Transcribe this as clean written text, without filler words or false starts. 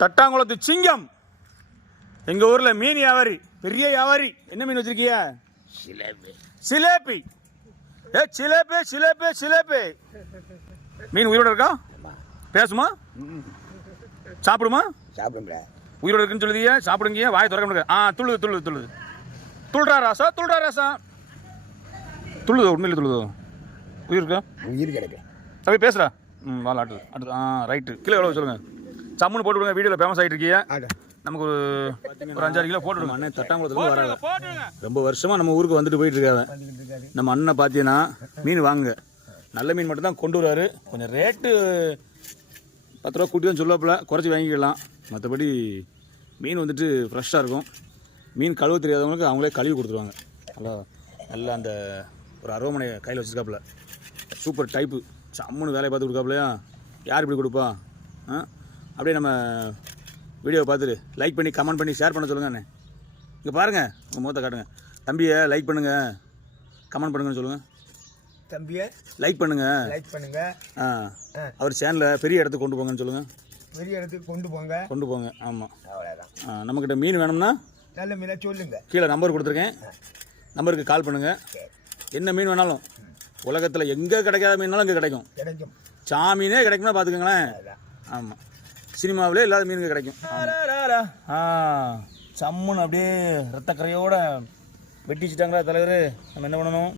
தட்டாங்குளத்து சிங்கம் எங்கள் ஊரில் மீன் வியாபாரி, பெரிய வியாபாரி. என்ன மீன் வச்சிருக்கிய? சிலேபி. ஏ சிலேபி சிலேபி சிலேபி. மீன் உயிரோட இருக்கா? பேசுமா? சாப்பிடுமா? சாப்பிடுங்க. உயிரோட இருக்குன்னு சொல்லுதிய, சாப்பிடுங்க. வாயை திறக்க முடியாது. துள்ளுது துள்ளுது துள்ளுது. துள்ளுறா ராசா, துள்ளுறா ராசா. துள்ளுதோ? உண்மையில துள்ளுதோ? உயிர் இருக்கா? உயிர் கிடைக்க அப்படியே பேசுகிறா. வாழ அடுத்து அடுத்து. ரைட்டு. கிலோ எவ்வளோ சொல்லுங்கள். சம்முன்னு போட்டு விடுங்க. வீடியோவில் ஃபேமஸ் ஆகிட்டு இருக்கீங்க. நமக்கு ஒரு 5-6 கிலோ போட்டு விடுங்க. அண்ணன் தட்டாங்குளத்துலேருந்து வராங்க. ரொம்ப வருஷமாக நம்ம ஊருக்கு வந்துட்டு போயிட்டு இருக்காங்க. நம்ம அண்ணன் பார்த்தீங்கன்னா மீன் வாங்க, நல்ல மீன் மட்டும் தான் கொண்டு வராரு. கொஞ்சம் ரேட்டு 10 ரூபா கூட்டி தான் சொல்லுவாப்புல, குறைச்சி வாங்கிக்கலாம். மற்றபடி மீன் வந்துட்டு ஃப்ரெஷ்ஷாக இருக்கும். மீன் கழுவ தெரியாதவங்களுக்கு அவங்களே கழுவி கொடுத்துருவாங்க. நல்லா அந்த ஒரு அருவமனை கையில் வச்சுருக்காப்புல. Super type. சம்முன்னு வேலையை பார்த்து கொடுக்காப்புலையா? யார் இப்படி கொடுப்பா? அப்படியே நம்ம வீடியோவை பார்த்துட்டு லைக் பண்ணி கமெண்ட் பண்ணி ஷேர் பண்ண சொல்லுங்கள். அண்ணே இங்கே பாருங்கள், உங்கள் முகத்தை காட்டுங்க. தம்பியை லைக் பண்ணுங்கள், கமெண்ட் பண்ணுங்கன்னு சொல்லுங்கள். தம்பியை லைக் பண்ணுங்கள், லைக் பண்ணுங்கள். அவர் சேனலில் பெரிய இடத்துக்கு கொண்டு போங்கன்னு சொல்லுங்கள். பெரிய இடத்துக்கு கொண்டு போங்க. ஆமாம், அவ்வளோதான். நம்மக்கிட்ட மீன் வேணும்னா நல்ல மீனாக சொல்லுங்கள். கீழே நம்பர் கொடுத்துருக்கேன், நம்பருக்கு கால் பண்ணுங்கள். என்ன மீன் வேணாலும் உலகத்தில் எங்கே கிடைக்காத மீனாலும் இங்கே கிடைக்கும். சாமீனே கிடைக்கும்னா பார்த்துக்கோங்களேன். ஆமாம், சினிமாவிலே இல்லாத மீனுங்க கிடைக்கும். சம்முன்னு அப்படியே ரத்தக்கரையோட வெட்டிச்சிட்டாங்களா தலைவர். நம்ம என்ன பண்ணணும்?